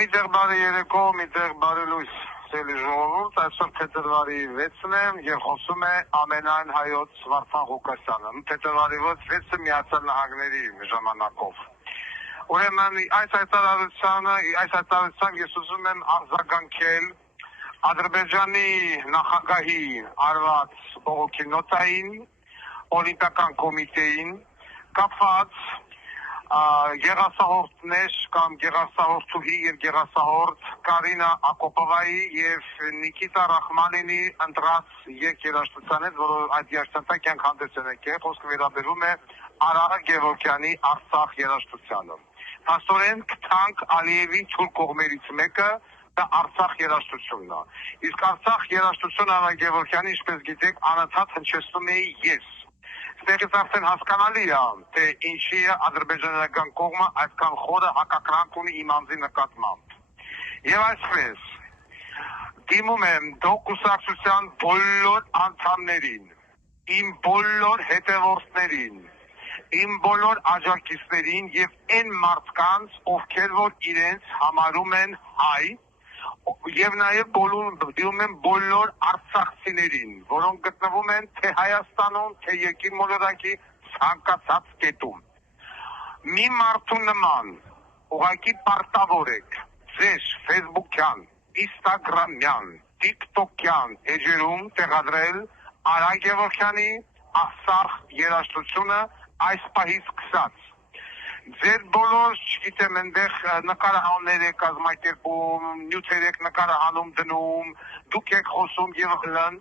Միտեղ բարի երեկո, միտեղ բարի լույս, սելի ժողովուրդ, այսօր փետրվարի 6-ն է և խոսում է ամենայն հայոց Վարդան Ղուկասյանը, փետրվարի 6-ը Միացյալ Նահանգների ժամանակով։ Ուրեմն այս հայտարարությամբ ես ուզում եմ արձագանքել Ադրբեջանի նախագահի արված բողոքի նոտային, Օլիմպիական կոմիտեին կապված գեղասահորդներ կամ գեղասահորդուհի և գեղասահորդ Կարինա Ակոպովայի և Նիկիտա Ռախմանինի ընտրած երաժշտության հետ, որը այդ երաժշտության կյանք հանդես են եկել, խոսքը վերաբերում է Արարատ Գևորգյանի Արցախ երաժշտությանը։ Փաստորեն Թանկ Ալիևի թուրք կողմերից մեկը դա Արցախ երաժշտությունն է։ Իսկ Արցախ երաժշտությունը Արարատ Գևորգյանի, ինչպես գիտեք, անընդհատ հնչեցնում էի ես։ Ստեղից արդեն հասկանալի է, թե ինչի է ադրբեջանական կողմը այդքան խորը հակակրանք ունի իմ անձի նկատմամբ։ Եվ այսպես, դիմում եմ կուսակցության բոլոր անդամներին, իմ բոլոր հետևորդներին, իմ բոլոր աջակիցներին և այն մարդկանց, ովքեր որ իրենց համարում են հայ, և նաև դիմում եմ բոլոր արցախցիներին, որոնք գտնվում են թե Հայաստանում, թե երկիր մոլորակի ցանկացած կետում։ Մի մարդու նման ուղղակի պարտավոր եք ձեր ֆեյսբուքյան, ինստագրամյան, տիկտոկյան էջերում տեղադրել Արարատ Գևորգյանի Արցախ երաժշտությունը այս պահից սկսած։ Ձեր բոլոր, չգիտեմ, այնտեղ նկարահանումներ եք կազմակերպում, նյութեր եք նկարահանում դնում, դուք եք խոսում եւ այլն,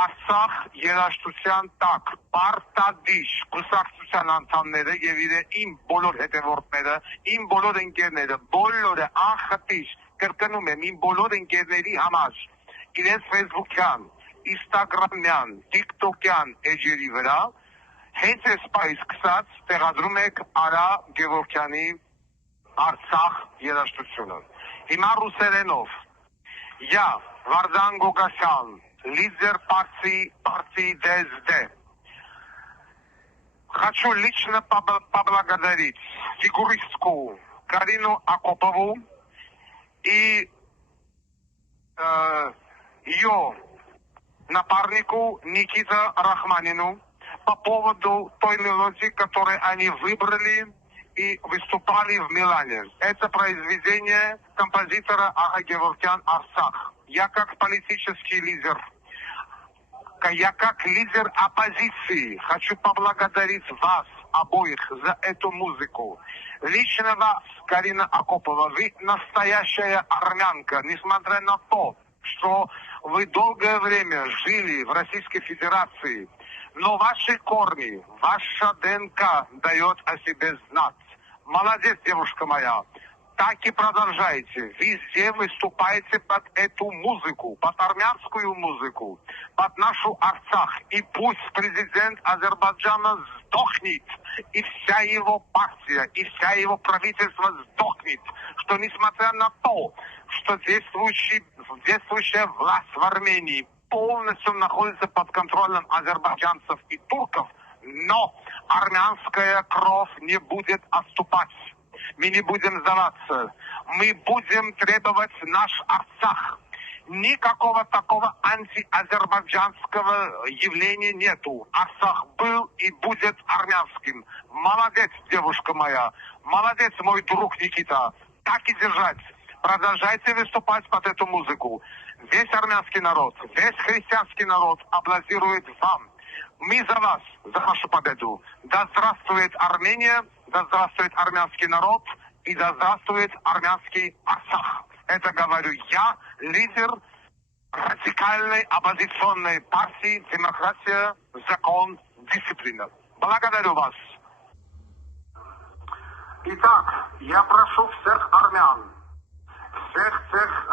Արցախ երաժշտության տակ պարտադիր կուսակցության անդամները եւ իմ բոլոր հետևորդները, իմ բոլոր ընկերները, բոլորը անխտիր կրկնում եմ իմ բոլոր ընկերների համար իրենց ֆեյսբուքյան, ինստագրամյան, տիկտոկյան էջերի վրա հենց այս պահից սկսած տեղադրում եք Արարատ Գևորգյանի Արցախ երաժշտությունը։ Հիմա ռուսերենով. Я, Вардан Гугасян, лидер партии ДСД, хочу лично поблагодарить фигуристку Карину Акопову и ее напарнику Никита Рахманину по поводу той мелодии, которую они выбрали и выступали в Милане. Это произведение композитора Арарат Геворгян Арцах. Я как политический лидер, я как лидер оппозиции хочу поблагодарить вас обоих за эту музыку. Лично вас, Карина Акопова, вы настоящая армянка, несмотря на то, что вы долгое время жили в Российской Федерации. Но ваши корни, ваша ДНК дает о себе знать. Молодец, девушка моя. Так и продолжайте. Везде выступайте под эту музыку, под армянскую музыку, под нашу Арцах. И пусть президент Азербайджана сдохнет, и вся его партия, и вся его правительство сдохнет. Что несмотря на то, что действующая власть в Армении полностью находится под контролем азербайджанцев и турков, но армянская кровь не будет отступать. Мы не будем сдаваться. Мы будем требовать наш Арцах. Никакого такого антиазербайджанского явления нету. Арцах был и будет армянским. Молодец, девушка моя. Молодец, мой друг Никита. Так и держать. Продолжайте выступать под эту музыку. Весь армянский народ, весь христианский народ аплодирует вам. Мы за вас, за вашу победу. Да здравствует Армения, да здравствует армянский народ и да здравствует армянский Арцах. Это говорю я, лидер радикальной оппозиционной партии «Демократия, закон, дисциплина». Благодарю вас. Итак, я прошу всех армян, всех тех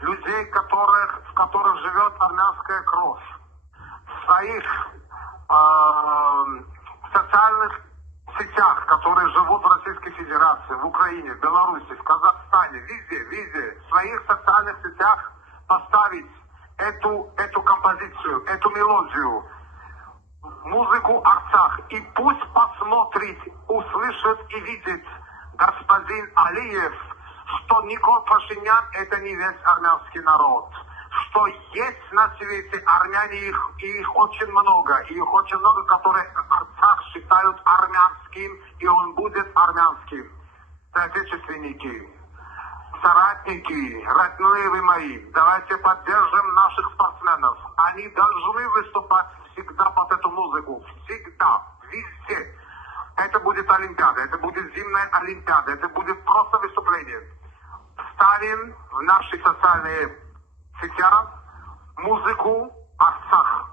людей, в которых живет армянская кровь, в своих социальных сетях, которые живут в Российской Федерации, в Украине, в Беларуси, в Казахстане, везде, в своих социальных сетях поставить эту композицию, эту мелодию, музыку Арцах. И пусть посмотрит, услышит и видит господин Алиев, что Никол Пашинян это не весь армянский народ, что есть на свете армяне, их очень много, которые Арцах считают армянским, и он будет армянским. Соотечественники, соратники, родные вы мои, давайте поддержим наших спортсменов. Они должны выступать всегда под эту музыку. Всегда, везде. Это будет Олимпиада, это будет зимняя Олимпиада, это будет просто выступление. Ставим в наши социальные сети музыку Арцах.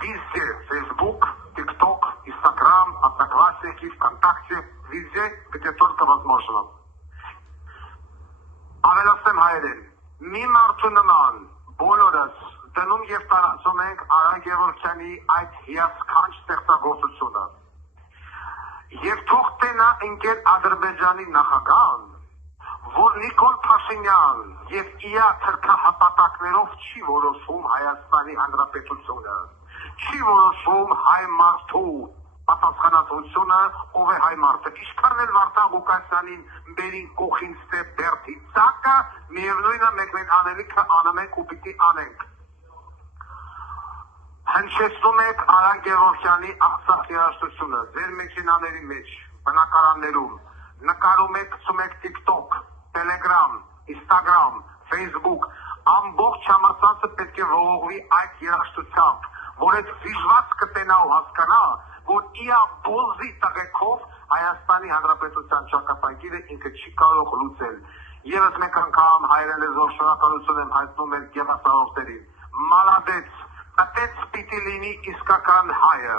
Везде. Facebook, TikTok, Instagram, Одноклассники, ВКонтакте. Везде, где только возможно. Ավելացեմ հայերեն, մի մարդու նման բոլորս դնում և տարածում ենք Արա Գևորգյանի այդ հիասքանչ ստեղծագործությունը։ Եվ թող տենա ընկեր Ադրբեջանի նախագահան, որ Նիկոլ Փաշինյան և իրա թրքահպատակներով չի որոշում Հայաստանի Հանրապետությունը, չի որոշում հայ մարդու պատասխանատվությունը, ով է հայ մարդը։ Ինչքան էլ Վարդան Ղուկասյանին բերին կողքին ստեպ բերդի ծակը, միևնույնը մենք անելիքը անում ենք ու պիտի անենք։ Հնչեցնում եք Արա Գևորգյանի Արցախ երաժշտությունը, ձեր մեքենաների մեջ, բնակարաններում, նկարում եք, գցում եք TikTok, Telegram, Instagram, Facebook, ամբողջ համացանցը պետք է ողողվի այդ երաժշտությամբ, որ այդ վիժված կտենա ու հասկանա, որ իա բոզի տղեկով Հայաստանի Հանրապետության ճակատագիրը ինքը չի կարող լուծել։ Եվս մեկ անգամ հայրեն լեզվով շնորհակալություն եմ հայտնում մեր գեղասարողներին։ Մալադեց, ատեց պիտի լինի իսկական հայը։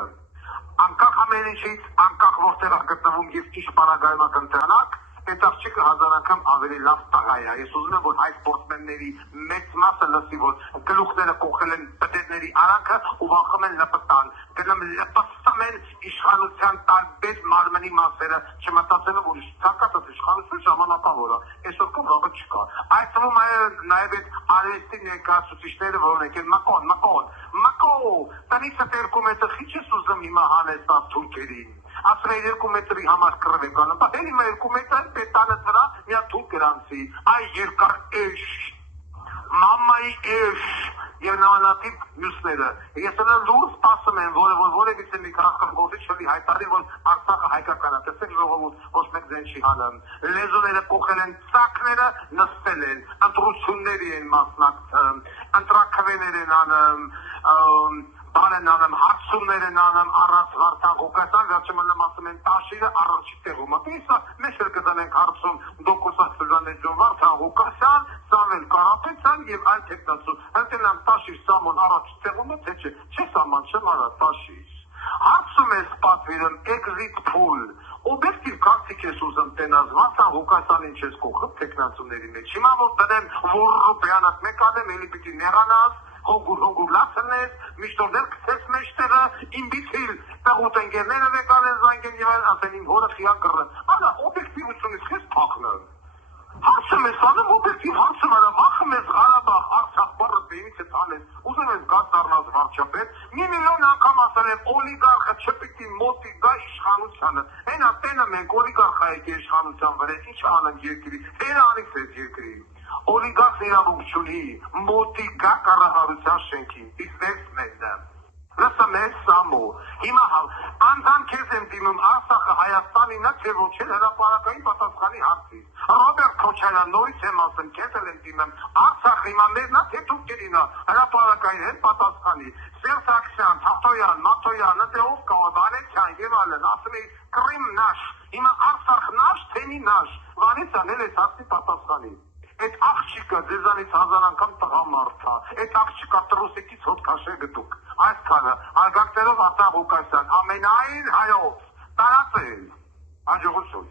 Անկախ ամեն ինչից, անկախ որտեղ գտնվում եւ ինչ պարագայում կընթանաք, այդ աղջիկը հազար անգամ ավելի լավ տղա է։ Ես ուզում եմ, որ հայ սպորտմենների մեծ մասը լսի, որ գլուխները կողել են պետերների արանքը ու վախում են լպտան, գնում լպստում են իշխանության տարբեր մարմնի մասերը, չմտածելով, որ ցանկացած իշխանություն ժամանակավոր է, այսօր կողը չկա։ Այդ թվում նաև այդ արվեստի ներկայացուցիչները, որոնք են Մակո, տնից 2 մետր քիչ ես ուզում հիմա հանես տաս թուրքերին։ Ասրել 2 մետրի համար կռվ եք անում, բայց հենի 2 մետր պետանը վրա միա թուրք գրանցի, այ երկար էշ, մամայի էշ և նմանատիպ մյուսները։ Ես elə լուր սպասում եմ, որևիցե մի քաղաքագործիչ չլի հայտարարի, որ Արցախը հայկական է, տեսեք ժողովուրդ, ոչ մեկ ձեն չի հանում։ Լեզուները փոխել են, ծակները նստել են, ընտրությունների են մասնակցում, ընտրաքվեներ են անում, բան են անում, հարցումներ են անում առանց Վարդան Ղուկասյան, վերջը մնում ասում են Տաշիրը առաջի տեղում է։ Իսկ մեզ էլ կդնենք հարցում Դոկոսասպեզանեջում Վարդան Ղուկասյան, Սամվել Կարապետյան և այլ տեխնացու։ Հնտենան Տաշիր Սամոն առաջի տեղում է, թե չէ, չէ Սաման, չեմ արա Տաշիր։ Հարցում ես պատվիրում exit poll, օբյեկտիվ կարծիք ես ուզում տենաս, Վարդան Ղուկասյանին չես կողքıb տեխնացուների մեջ։ Հիմա որ դնեմ Ռուպյանատ մեկ անեմ, էլի պիտի նեղանաս, հոգուր լացնես, միշտորներ կսես մեջտեղը, իմբիցիլ, տեղուտ ընկերները վեկան են զանգեն և այլ ասեն իմ հորը խիա կռն։ Ալա, օբյեկտիվությունից քեզ փախնան։ Հարցում ես անում, օբյեկտիվ հարցում արա, վախում ես Ղարաբաղ, Արցախ բառը բեմից ես անես, ուզում ես գաս դառնաս վարչապետ, մի միլիոն անգամ ասել եմ, օլիգարխը չպիտի մոտի գա իշխանությանը։ Հենա տենը մենք օլիգարխա եք իշխանության վրա, ինչ անեմ երկրի, հերը անիքս ես երկրի։ Օլիգարխ իրավունք չունի, մոտի գա կառավարության շենքին, իսկ ես մենը։ Լսում ես Սամո, հիմա անդամ քեզ եմ դիմում Արցախը Հայաստանին է, թե ոչ էլ հրապարակային պատասխանի հարցից։ Ռոբերտ Քոչարյան նորից եմ ասում, քեզ էլ եմ դիմում Արցախը հիմա մերն է, թե թուրքերին է, հրապարակային հետ պատասխանի։ Սերժ Սարգսյան, Թախտոյան, Մատոյան, ով կա, Վանեցյան եւ այլն, ասում էի Կրիմ նաշ, հիմա Արցախ նաշ, թեմի նաշ, Վանեցյան էլ էս հարցի պատասխանի։ Այդ աղջիկը ձեզանից հազար անգամ տղամարդ է, այդ աղջիկը տրուսիկից հոտ քաշե գտուկ, այսքանը, արգակներով Վարդան Ղուկասյան, ամենայն հայով, տարածել, հաջողություն։